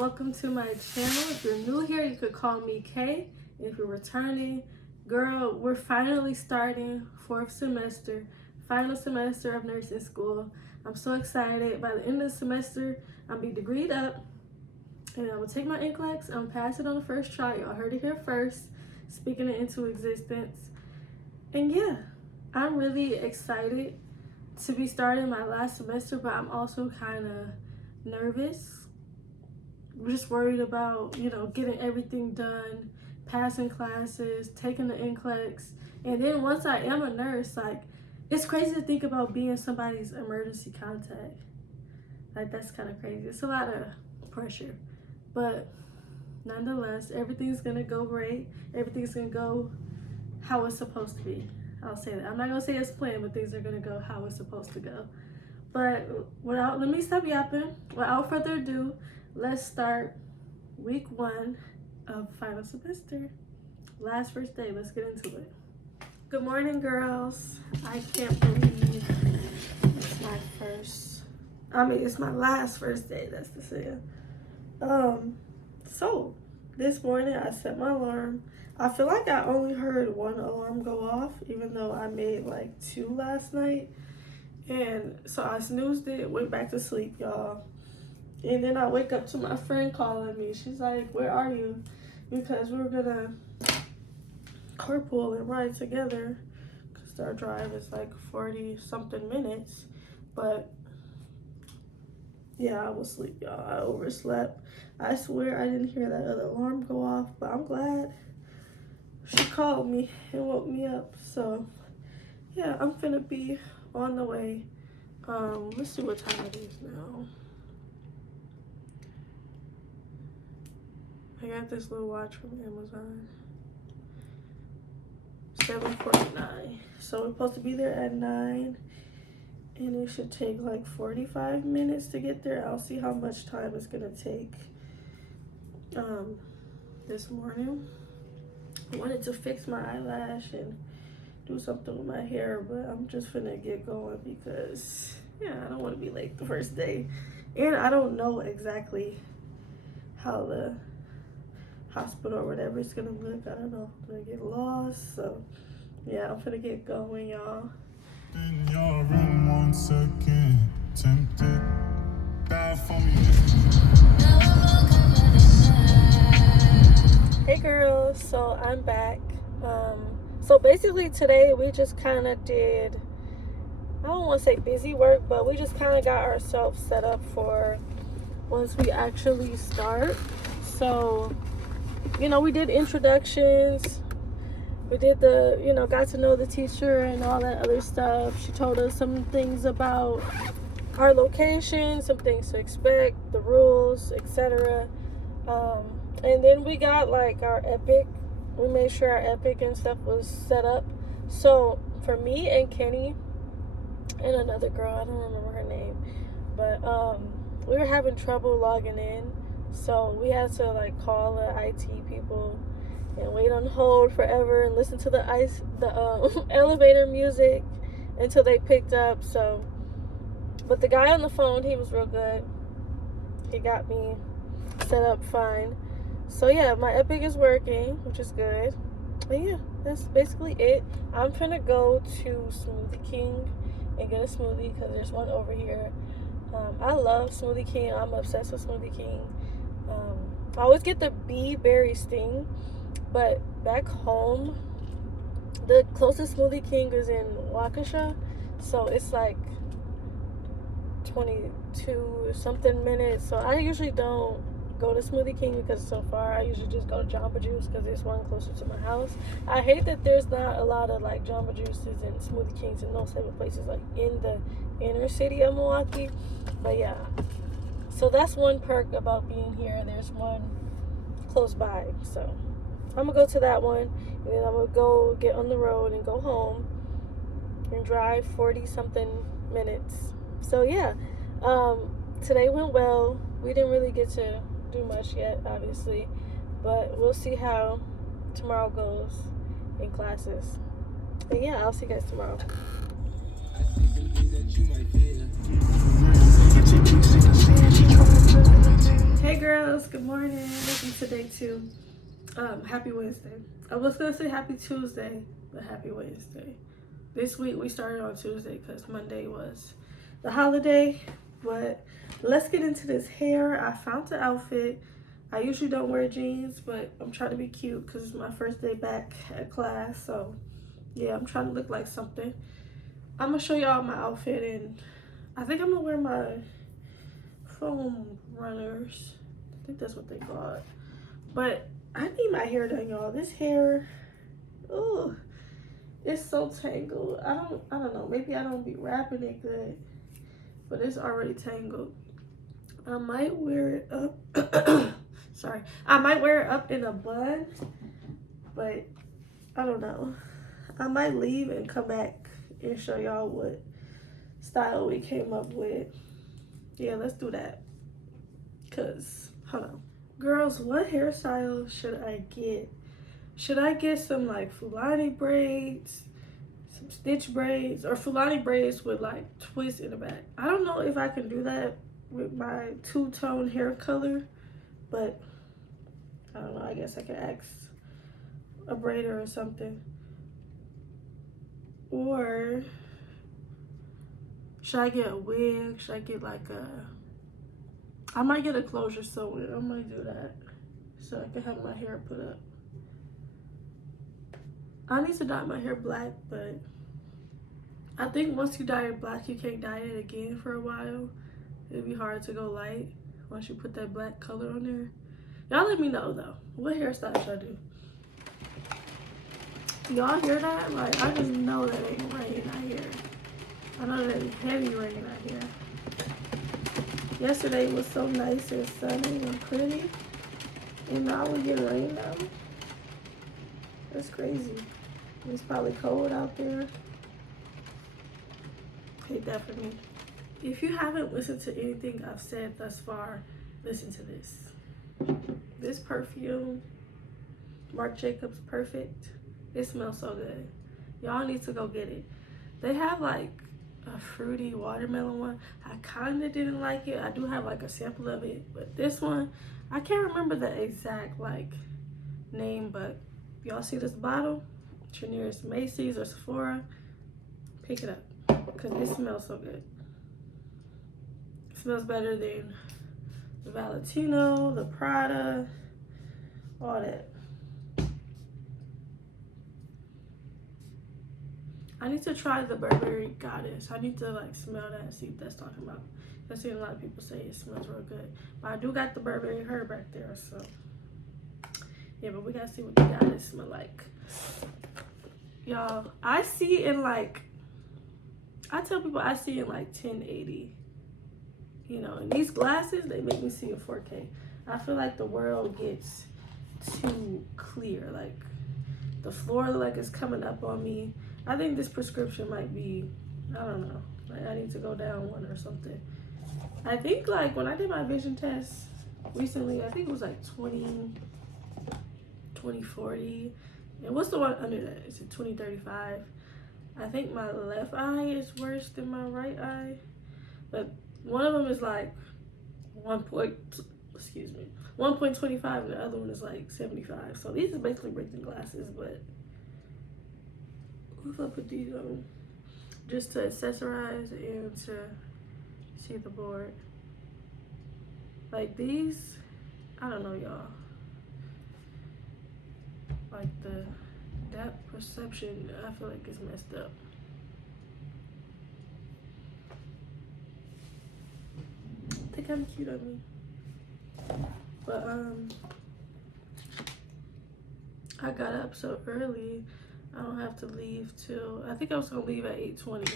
welcome to my channel. If you're new here, you could call me Kay. If you're returning, girl, we're finally starting fourth semester, final semester of nursing school. I'm so excited. By the end of the semester, I'll be degreed up, and I will take my NCLEX. I'm pass it on the first try. Y'all heard it here first, speaking it into existence. And yeah, I'm really excited to be starting my last semester, but I'm also kind of nervous. I'm just worried about, getting everything done, passing classes, taking the NCLEX. And then once I am a nurse, it's crazy to think about being somebody's emergency contact. That's kind of crazy. It's a lot of pressure. But nonetheless, everything's going to go great. Everything's going to go how it's supposed to be. I'll say that. I'm not going to say it's planned, but things are going to go how it's supposed to go. But let me stop yapping. Without further ado, let's start week 1 of final semester. First day. Let's get into it. Good morning, girls. I can't believe it's my last first day. That's the saying. So this morning I set my alarm. I feel like I only heard one alarm go off, even though I made 2 last night. And so I snoozed it, went back to sleep, y'all. And then I wake up to my friend calling me. She's like, "Where are you?" Because we were gonna carpool and ride together, because our drive is 40 something minutes. But yeah, I was asleep, y'all. I overslept. I swear I didn't hear that other alarm go off, but I'm glad she called me and woke me up. So yeah, I'm finna be on the way. Let's see what time it is now. I got this little watch from Amazon. 7:49. So we're supposed to be there at 9. And it should take 45 minutes to get there. I'll see how much time it's gonna take this morning. I wanted to fix my eyelash and do something with my hair, but I'm just finna get going because I don't want to be late the first day. And I don't know exactly how the hospital or whatever it's gonna look. I don't know if I'm gonna get lost. So yeah, I'm finna get going, y'all. In your room 1 second, tempted, die for me. Hey girls, so I'm back. So basically today we just kind of did, I don't want to say busy work, but we just kind of got ourselves set up for once we actually start. So we did introductions. We did got to know the teacher and all that other stuff. She told us some things about our location, some things to expect, the rules, etc. And then we got our epic. We made sure our epic and stuff was set up. So for me and Kenny and another girl, I don't remember her name, but we were having trouble logging in. So we had to call the IT people and wait on hold forever and listen to the elevator music until they picked up. So, but the guy on the phone, he was real good. He got me set up fine. So yeah, my epic is working, which is good. But yeah, that's basically it. I'm finna go to Smoothie King and get a smoothie because there's one over here. I love Smoothie King. I'm obsessed with Smoothie King. I always get the bee berry sting, but back home, the closest Smoothie King is in Waukesha, so it's 22 something minutes. So I usually don't go to Smoothie King because it's so far. I usually just go to Jamba Juice because there's one closer to my house. I hate that there's not a lot of Jamba Juices and Smoothie Kings and those type of places in the inner city of Milwaukee. But yeah, so that's one perk about being here. There's one close by, so I'm gonna go to that one, and then I'm gonna go get on the road and go home and drive 40 something minutes. So yeah, today went well. We didn't really get to do much yet, obviously, but we'll see how tomorrow goes in classes. And yeah, I'll see you guys tomorrow. Hey girls, good morning. Welcome to day 2. Happy Wednesday. I was gonna say happy Tuesday, but happy Wednesday. This week we started on Tuesday because Monday was the holiday. But let's get into this hair. I found the outfit. I usually don't wear jeans, but I'm trying to be cute because it's my first day back at class. So yeah, I'm trying to look like something. I'm gonna show y'all my outfit, and I think I'm gonna wear my foam runners. I think that's what they call it. But I need my hair done, y'all. This hair, oh, it's so tangled. I don't know. Maybe I don't be wrapping it good, but it's already tangled. I might wear it up. Sorry, I might wear it up in a bun, but I don't know. I might leave and come back and show y'all what style we came up with. Yeah, let's do that. Cause, hold on. Girls, what hairstyle should I get? Should I get some like Fulani braids, some stitch braids, or Fulani braids with like twists in the back? I don't know if I can do that with my two-tone hair color, but I don't know. I guess I could ask a braider or something. Or should I get a wig? Should I get like I might get a closure sew-in. I might do that so I can have my hair put up. I need to dye my hair black, but I think once you dye it black, you can't dye it again for a while. It'd be hard to go light once you put that black color on there. Y'all let me know though. What hairstyle should I do? Y'all hear that? Like, I just know that ain't rain out here. I know that ain't heavy rain out here. Yesterday was so nice and sunny and pretty, and now we get rain now. That's crazy. It's probably cold out there. Hey, definitely. If you haven't listened to anything I've said thus far, listen to this. This perfume, Marc Jacobs Perfect, it smells so good. Y'all need to go get it. They have like a fruity watermelon one. I kind of didn't like it. I do have like a sample of it, but this one, I can't remember the exact like name, but y'all see this bottle? It's your nearest Macy's or Sephora. Pick it up because it smells so good. It smells better than the Valentino, the Prada, all that. I need to try the Burberry Goddess. I need to like smell that and see what that's talking about. I've seen a lot of people say it smells real good. But I do got the Burberry Her back there, so yeah, but we gotta see what the Goddess smell like. Y'all, I see in like, I tell people I see in like 1080. You know, and these glasses, they make me see in 4K. I feel like the world gets too clear. Like the floor like it's coming up on me. I think this prescription might be, I don't know, like I need to go down one or something. I think like when I did my vision test recently, I think it was like 2040. And what's the one under that? Is it 2035? I think my left eye is worse than my right eye. But one of them is like 1.25 and the other one is like 75. So these are basically breaking glasses, but if I put these on just to accessorize and to see the board. Like these, I don't know y'all. Like the depth perception, I feel like it's messed up. I think I'm cute on me. But I got up so early. I don't have to leave till, I think I was gonna leave at 8:20.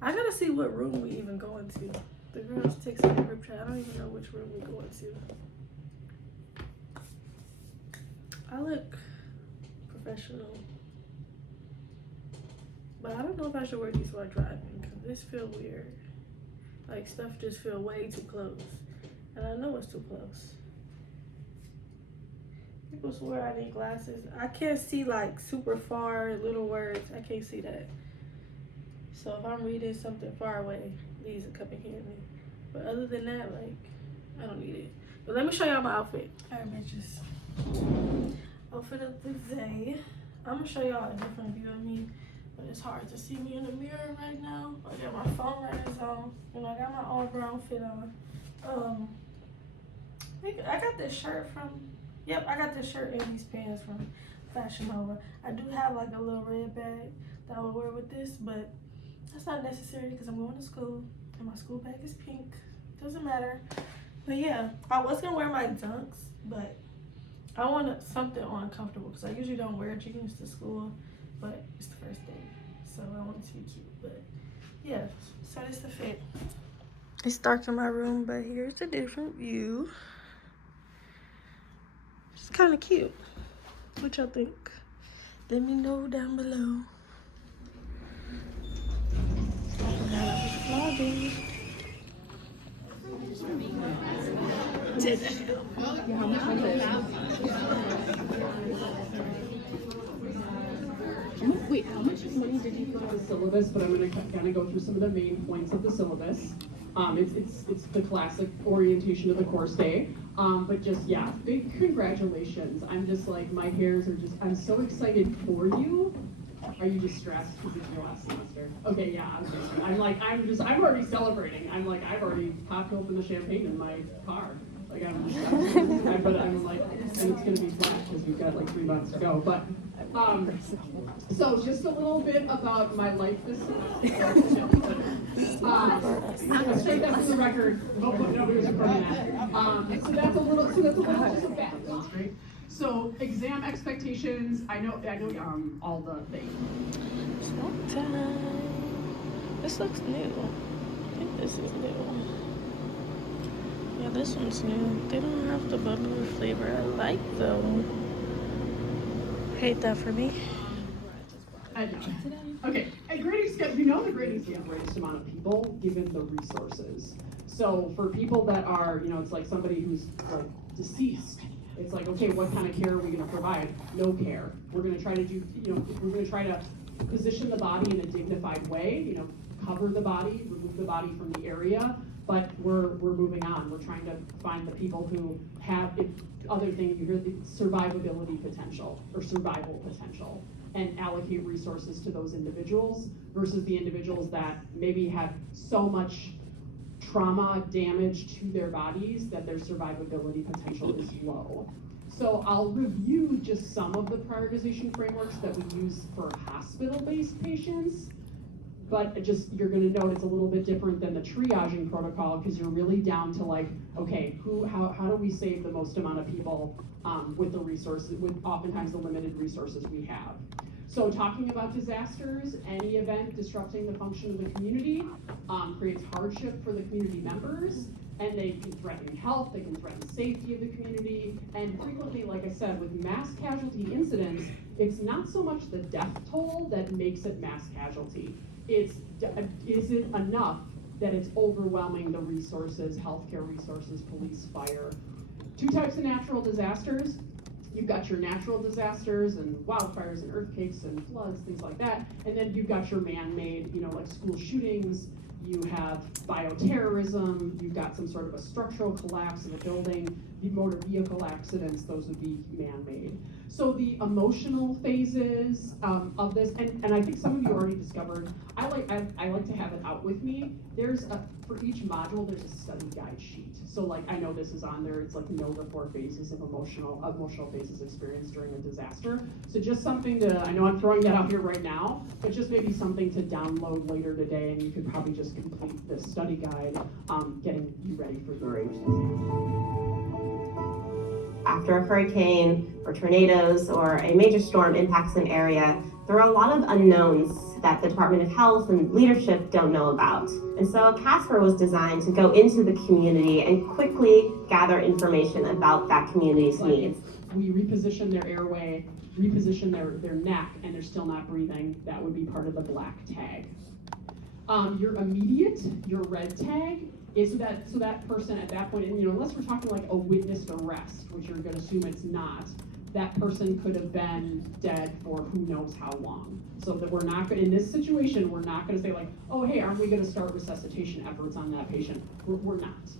I gotta see what room we even go into. The girls text in the group chat. I don't even know which room we go into. I look professional. But I don't know if I should wear these while driving because this feel weird. Like stuff just feel way too close. And I know it's too close. People swear I need glasses. I can't see like super far little words. I can't see that. So if I'm reading something far away, these a cup of candy. But other than that, like, I don't need it. But let me show y'all my outfit. Alright, bitches. Outfit of the day. I'm gonna show y'all a different view of me, but it's hard to see me in the mirror right now. I got my phone right on. You know, I got my all brown fit on. I got this shirt from, yep, I got this shirt and these pants from Fashion Nova. I do have like a little red bag that I would wear with this, but that's not necessary because I'm going to school and my school bag is pink. Doesn't matter. But yeah, I was gonna wear my Dunks, but I wanted something uncomfortable because I usually don't wear jeans to school, but it's the first day, so I want it to be cute. But yeah, so this is the fit. It's dark in my room, but here's a different view. It's kind of cute. What y'all think? Let me know down below. Vlogging. Wait, how much money did you put on the syllabus? But I'm going to kind of go through some of the main points of the syllabus. It's the classic orientation of the course day. But just, yeah, big congratulations. I'm just like, my hairs are just, I'm so excited for you. Are you just stressed because it's your last semester? Okay, yeah, I'm already celebrating. I'm like, I've already popped open the champagne in my car. Like, but I'm like, and it's gonna be flat because we've got like 3 months to go. But, so just a little bit about my life this semester. Straight up for the record, nobody was recording that. So that's a little just a background, right? So exam expectations, I know all the things. Sometimes this looks new. I think this is new. Yeah, this one's new. They don't have the bubbly flavor I like though. Hate that for me. I know. Okay, and grading scale, we know the grading scale greatest amount of people given the resources. So for people that are, it's like somebody who's like deceased, it's like, okay, what kind of care are we going to provide? No care. We're going to try to do, we're going to try to position the body in a dignified way, cover the body, remove the body from the area, but we're moving on. We're trying to find the people who have, other thing, you hear the survivability potential or survival potential, and allocate resources to those individuals versus the individuals that maybe have so much trauma damage to their bodies that their survivability potential is low. So I'll review just some of the prioritization frameworks that we use for hospital-based patients, but you're gonna note it's a little bit different than the triaging protocol because you're really down to like, okay, how do we save the most amount of people with the resources, with oftentimes the limited resources we have. So talking about disasters, any event disrupting the function of the community creates hardship for the community members, and they can threaten health, they can threaten safety of the community, and frequently, like I said, with mass casualty incidents, it's not so much the death toll that makes it mass casualty. Is it enough that it's overwhelming the resources, healthcare resources, police, fire. 2 types of natural disasters. You've got your natural disasters and wildfires and earthquakes and floods, things like that. And then you've got your man-made, like school shootings, you have bioterrorism, you've got some sort of a structural collapse of a building, the motor vehicle accidents, those would be man-made. So the emotional phases of this, and I think some of you already discovered, I like to have it out with me. For each module, there's a study guide sheet. So like, I know this is on there, it's like know the 4 phases of emotional phases experienced during a disaster. So just something I know I'm throwing that out here right now, but just maybe something to download later today, and you could probably just complete this study guide, getting you ready for your exam. After a hurricane or tornadoes or a major storm impacts an area, there are a lot of unknowns that the Department of Health and leadership don't know about. And so CASPER was designed to go into the community and quickly gather information about that community's needs. We reposition their airway, reposition their neck, and they're still not breathing. That would be part of the black tag. Your immediate, your red tag, So that person at that point, and unless we're talking like a witnessed arrest, which you're gonna assume it's not, that person could have been dead for who knows how long. So that we're not gonna, in this situation, we're not gonna say like, oh hey, aren't we gonna start resuscitation efforts on that patient? We're not.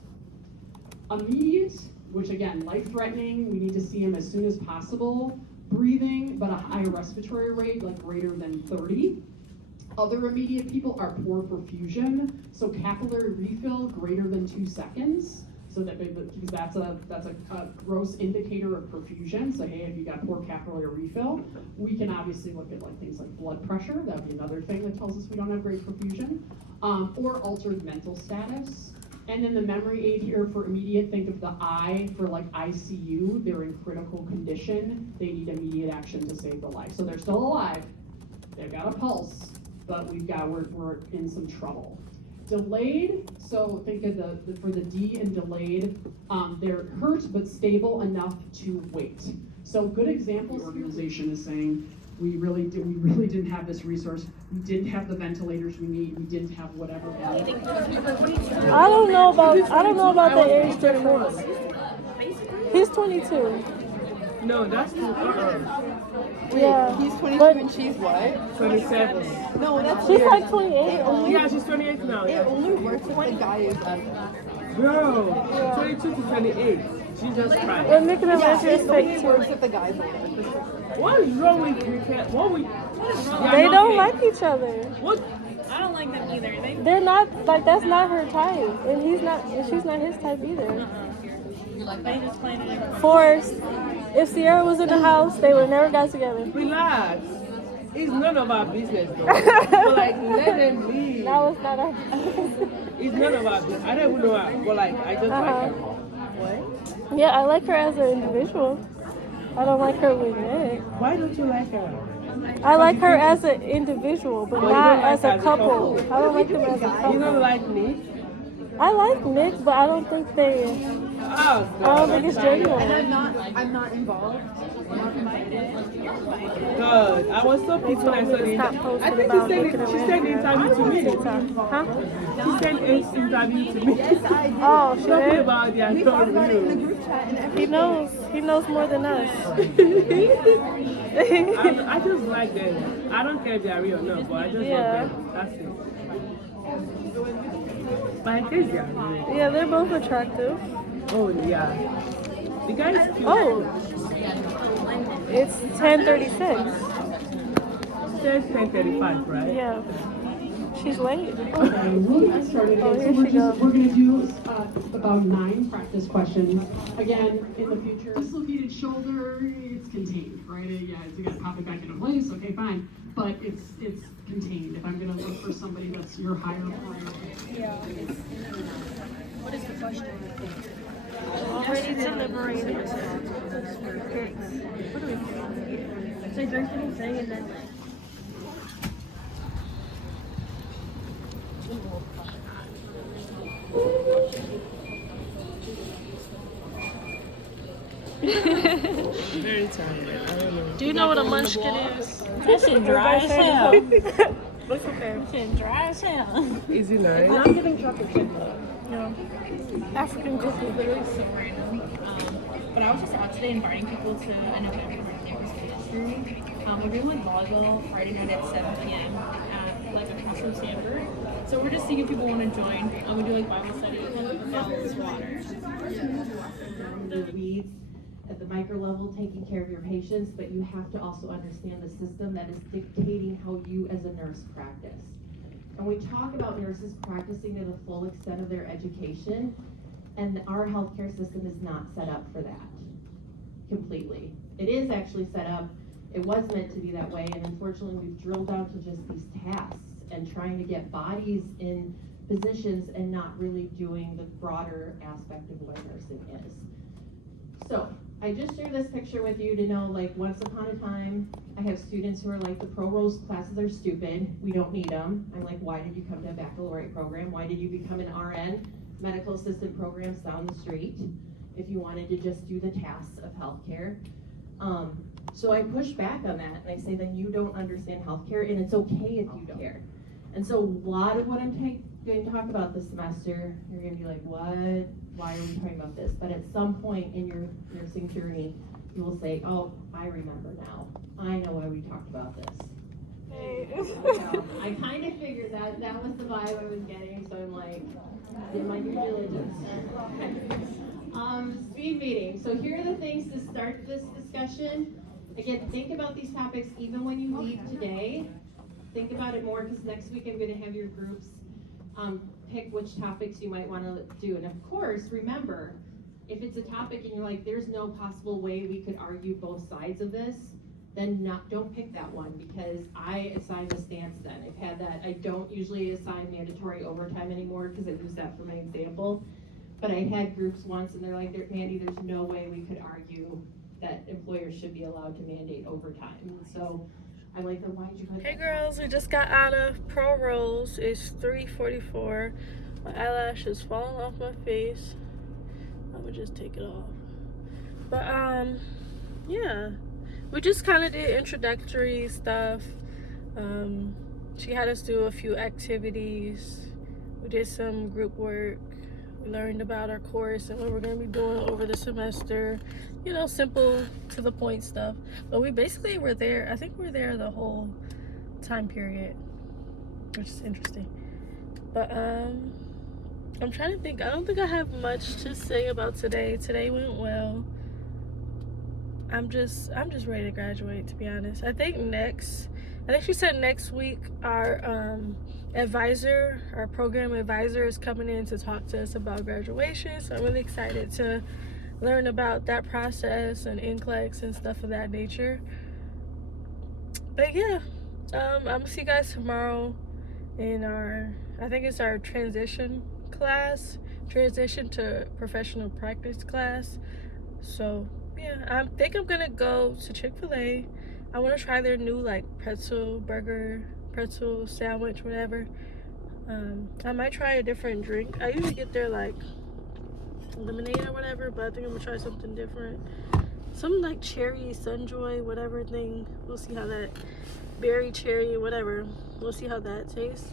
Immediate, which again, life-threatening, we need to see him as soon as possible. Breathing, but a high respiratory rate, like greater than 30. Other immediate people are poor perfusion, so capillary refill greater than 2 seconds. So that, because that's a gross indicator of perfusion. So hey, if you got poor capillary refill, we can obviously look at like things like blood pressure. That would be another thing that tells us we don't have great perfusion, or altered mental status. And then the memory aid here for immediate, think of the I for like ICU. They're in critical condition. They need immediate action to save the life. So they're still alive. They've got a pulse, but we're in some trouble. Delayed, so think of for the D in delayed, they're hurt but stable enough to wait. So good examples. The organization is saying, we really didn't have this resource. We didn't have the ventilators we need. We didn't have whatever. I don't know about the age difference. He's 22. No, that's Yeah. He's 22 but and she's what? 27. No, that's she's weird. like 28. Yeah, she's 28 now. It Yeah. only works if the guy is like. Bro, 22 to 28. Jesus Christ. We're making a Yeah, it only retrospect works too. if the guy's older. What is wrong with you? They don't like each other. What? I don't like them either. They're not like that's not her type, and she's not his type either. They just playing it. Forrest, if Sierra was in the house, they would never got together. Relax. It's none of our business, though. But like, let them be. That was not our. It's none of our business. I don't even know her, but like, I just like her. What? Yeah, I like her as an individual. I don't like her with Nick. Why don't you like her? I like her as an individual, but But you not don't like as her a as a couple. couple. I don't like them as a You couple. don't like me? I like Nick, but I don't think they. Oh, I don't God. think it's And genuine. I'm not involved. God, I was so pissed when I saw the Stop interview. posting I think about she looking sent around. the interview to me. Huh? She sent an interview to me. Yes, I did. Oh, she Talking did? about the We talked about it in the Antonio. group chat and He everything. knows. He knows more than us. I just like them. I don't care if they are real or not, but I just Yeah. love them. That's it. But I guess they are real. Yeah, they're both attractive. Oh, yeah. The guy is cute. Oh, it's 10:36. Says 10:35, right? Yeah, she's late. Okay, we'll get started Oh, again. here So she goes. we're gonna do about 9 practice questions. Again, in the future, dislocated shoulder, it's contained, right? Yeah, you gotta pop it back into place. Okay, fine, but it's contained. If I'm gonna look for somebody that's your higher priority. What is the question? Already deliberated. So drink anything and then like. Very tired. I don't know. Do you know what a munchkin is? That shit dry as hell. What's okay? Shit dry as hell. Is it nice? I'm getting chocolate chip. No. African cookie. Literally so random. But I was just out today inviting people to an event for my neighbor's history. We're doing like volleyball Friday night at 7 p.m. at like a classroom Stanford. So we're just seeing if people want to join. We do like Bible study and balance water. The weeds at the micro level, taking care of your patients, but you have to also understand the system that is dictating how you as a nurse practice. And we talk about nurses practicing to the full extent of their education, and our healthcare system is not set up for that completely. It is actually set up, it was meant to be that way, and unfortunately we've drilled down to just these tasks and trying to get bodies in positions and not really doing the broader aspect of what nursing is. So, I just shared this picture with you to know, like, once upon a time, I have students who are like, the pro roles classes are stupid, we don't need them. I'm like, why did you come to a baccalaureate program? Why did you become an RN? Medical assistant programs down the street, if you wanted to just do the tasks of healthcare. So I push back on that, and I say, then you don't understand healthcare, and it's okay if you don't care. And so a lot of what I'm going to talk about the semester, you're going to be like, what? Why are we talking about this? But at some point in your nursing journey, you will say, oh, I remember now. I know why we talked about this. I kind of figured that was the vibe I was getting, so I'm like, did my due diligence. Speed meeting. So here are the things to start this discussion. Again, think about these topics even when you leave today. Think about it more because next week I'm going to have your groups pick which topics you might want to do. And of course, remember, if it's a topic and you're like, there's no possible way we could argue both sides of this, then don't pick that one, because I assign the stance then. I've had that. I don't usually assign mandatory overtime anymore because I use that for my example. But I had groups once and they're like, Mandy, there's no way we could argue that employers should be allowed to mandate overtime. And so I'm like, then why'd you put Hey that? girls, we just got out of Pro Rolls. It's 3:44. My eyelash is falling off my face. I'm gonna just take it off. But yeah, we just kind of did introductory stuff. She had us do a few activities. We did some group work. We learned about our course and what we're gonna be doing over the semester. You know, simple to the point stuff. But we basically were there. I think we were there the whole time period, which is interesting. But I'm trying to think. I don't think I have much to say about today. Today went well. I'm just ready to graduate, to be honest. I think she said next week our program advisor is coming in to talk to us about graduation. So I'm really excited to learn about that process and NCLEX and stuff of that nature. But yeah, I'm gonna see you guys tomorrow in I think it's our transition to professional practice class. So yeah, I think I'm gonna go to Chick-fil-A. I want to try their new like pretzel sandwich, whatever. I might try a different drink. I usually get their like lemonade or whatever, but I think I'm gonna try something different. Some like cherry sunjoy, whatever thing. We'll see how that berry cherry, whatever. We'll see how that tastes.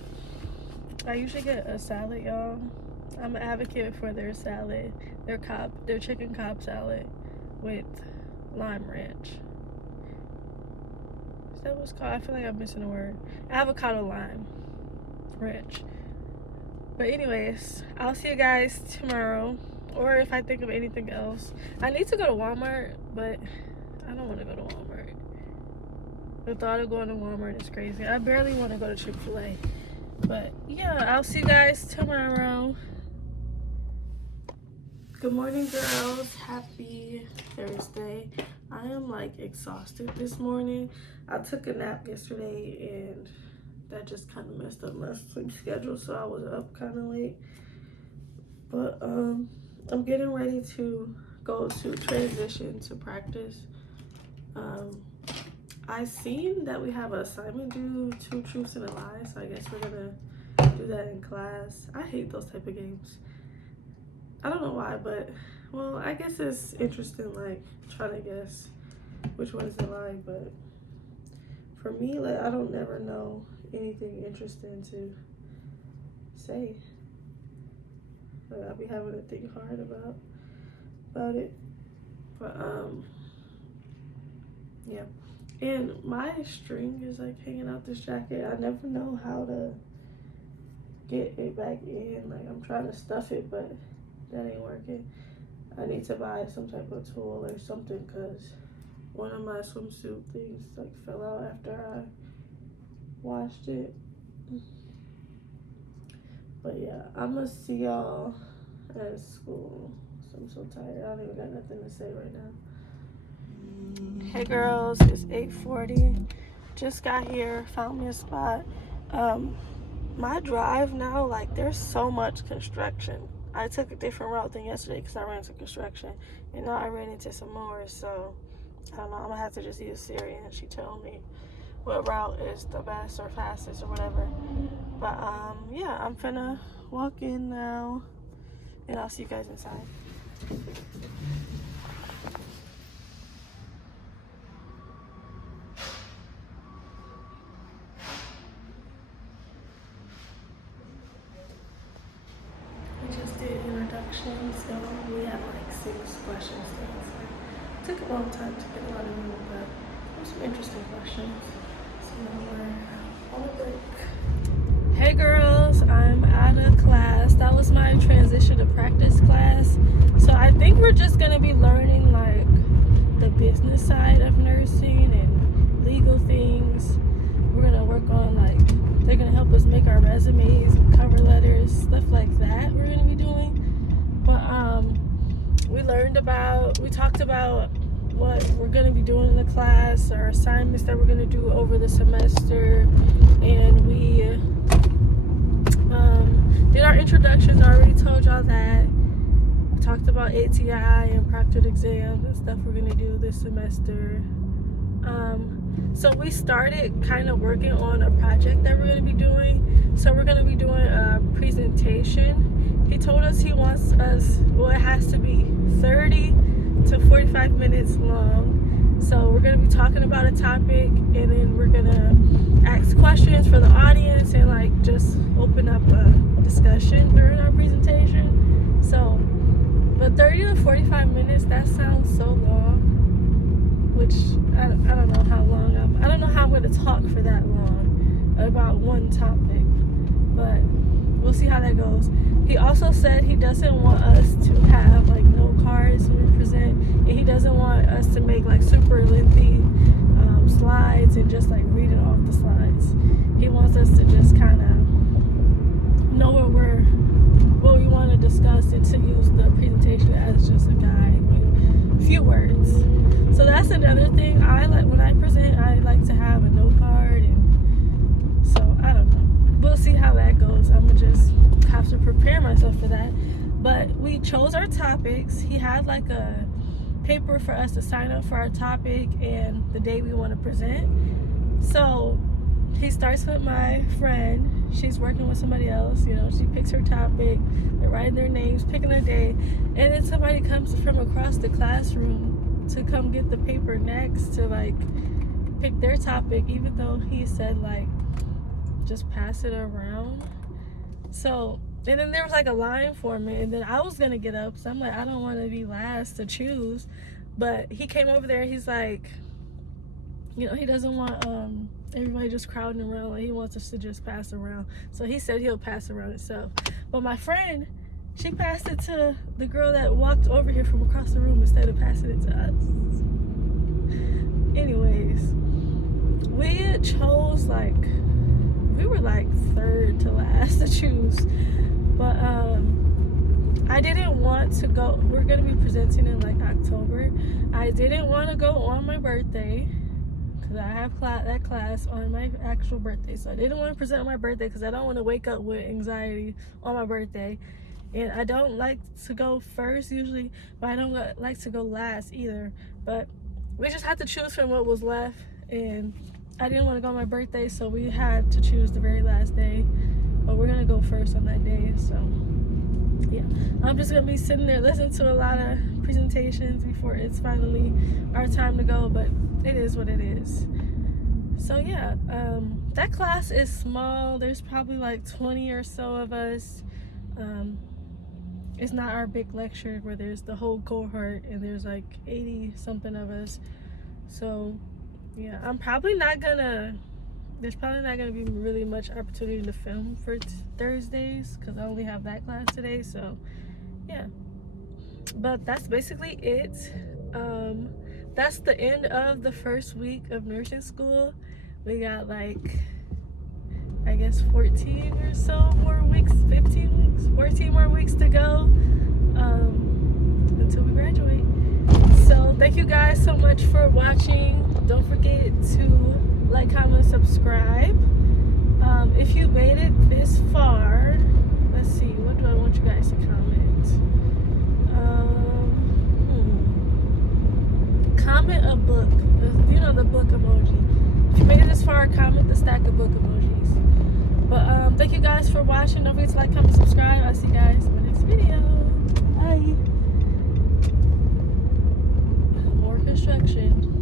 I usually get a salad, y'all. I'm an advocate for their salad, their chicken Cobb salad with lime ranch. Is that what it's called? I feel like I'm missing a word. Avocado lime ranch. But anyways, I'll see you guys tomorrow. Or if I think of anything else. I need to go to Walmart, but I don't want to go to Walmart. The thought of going to Walmart is crazy. I barely want to go to Chick-fil-A. But yeah, I'll see you guys tomorrow. Good morning, girls. Happy Thursday. I am like exhausted this morning. I took a nap yesterday and that just kind of messed up my sleep schedule, so I was up kind of late. But I'm getting ready to go to transition to practice. I seen that we have an assignment due, 2 truths and a lie, so I guess we're gonna do that in class. I hate those type of games. I don't know why, but well, I guess it's interesting, like trying to guess which one is the lie. But for me, like I don't never know anything interesting to say. Like I'll be having to think hard about it. But yeah. And my string is like hanging out this jacket. I never know how to get it back in. Like I'm trying to stuff it, but that ain't working. I need to buy some type of tool or something, because one of my swimsuit things like fell out after I washed it. But yeah, I'm gonna see y'all at school. So I'm so tired. I don't even got nothing to say right now. Hey girls, it's 8:40. Just got here, found me a spot. My drive now, like there's so much construction. I took a different route than yesterday because I ran into construction, and now I ran into some more. So I don't know, I'm gonna have to just use Siri and she tell me what route is the best or fastest or whatever. But yeah, I'm finna walk in now and I'll see you guys inside. questions, so we had like 6 questions to answer. It took a long time to get a lot of them, but there were some interesting questions. So now we're on a break. Hey girls, I'm out of class. That was my transition to practice class. So I think we're just gonna be learning like the business side of nursing and legal things. We're gonna work on like, they're gonna help us make our resumes and cover letters, stuff like that we're gonna be doing. But we talked about what we're gonna be doing in the class, our assignments that we're gonna do over the semester, and we did our introductions. I already told y'all that. We talked about ATI and proctored exams and stuff we're gonna do this semester. So we started kind of working on a project that we're going to be doing. So we're going to be doing a presentation. He told us he wants us, well, it has to be 30 to 45 minutes long. So we're going to be talking about a topic, and then we're going to ask questions for the audience and like just open up a discussion during our presentation. So, but 30 to 45 minutes, that sounds so long. Which I don't know how long I don't know how I'm going to talk for that long about one topic, but we'll see how that goes. He also said he doesn't want us to have like no cards when we present, and he doesn't want us to make like super lengthy slides and just like read it off the slides. He wants us to just kind of know what we want to discuss, and to use the presentation as just a guide with few words. So that's another thing. I like when I present, I like to have a note card, and so I don't know. We'll see how that goes. I'm gonna just have to prepare myself for that. But we chose our topics. He had like a paper for us to sign up for our topic and the day we want to present. So he starts with my friend. She's working with somebody else. You know, she picks her topic. They're writing their names, picking their day, and then somebody comes from across the classroom to come get the paper next to like pick their topic, even though he said like just pass it around. So, and then there was like a line for me, and then I was gonna get up, so I'm like, I don't want to be last to choose. But he came over there, he's like, you know, he doesn't want everybody just crowding around, like he wants us to just pass around. So he said he'll pass around himself. But my friend, she passed it to the girl that walked over here from across the room instead of passing it to us. Anyways, we chose like, we were like third to last to choose. But I didn't want to go, we're going to be presenting in like October. I didn't want to go on my birthday because I have that class on my actual birthday. So I didn't want to present on my birthday because I don't want to wake up with anxiety on my birthday. And I don't like to go first usually, but I don't like to go last either. But we just had to choose from what was left, and I didn't want to go on my birthday, so we had to choose the very last day. But we're gonna go first on that day, so yeah. I'm just gonna be sitting there listening to a lot of presentations before it's finally our time to go, but it is what it is. So yeah, that class is small. There's probably like 20 or so of us. It's not our big lecture where there's the whole cohort and there's like 80 something of us. So yeah, there's probably not gonna be really much opportunity to film for Thursdays because I only have that class today. So yeah, but that's basically it. That's the end of the first week of nursing school. We got like, I guess 14 or so more weeks, 15 weeks, 14 more weeks to go until we graduate. So thank you guys so much for watching. Don't forget to like, comment, subscribe. If you made it this far, let's see, what do I want you guys to comment? Comment a book, you know, the book emoji. If you made it this far, comment the stack of book emojis. But thank you guys for watching. Don't forget to like, comment, subscribe. I'll see you guys in the next video. Bye. More construction.